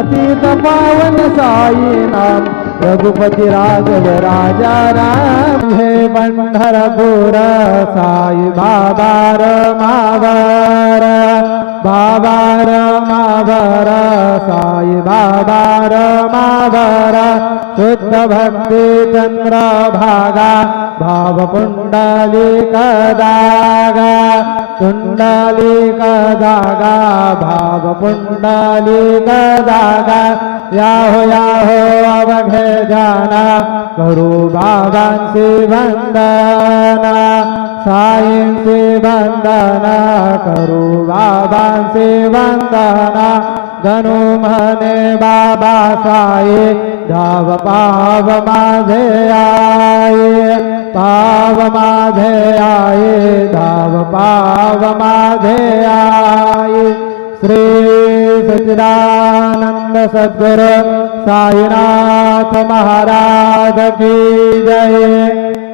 पतित पावन साई नाम रघुपति राघव राजा राम। हे पंढरपूर साई बाबा रमावर बाबा रमावर साई बाबा रमावर शुद्ध भक्ति चंद्र भागा भाव पुंडलिक दागा पुंडलिक दागा भाव पुंडलिक दागा याहो अवघे जाना करू बाबांची वंदना साईंची वंदना करू बाबांची वंदना गणू म्हणे बाबा साई धाव पाव माझे आई पाव माझे आई धाव पाव माझे आई। श्री सच्चिदानंद सद्गुरु साईनाथ महाराज की जय।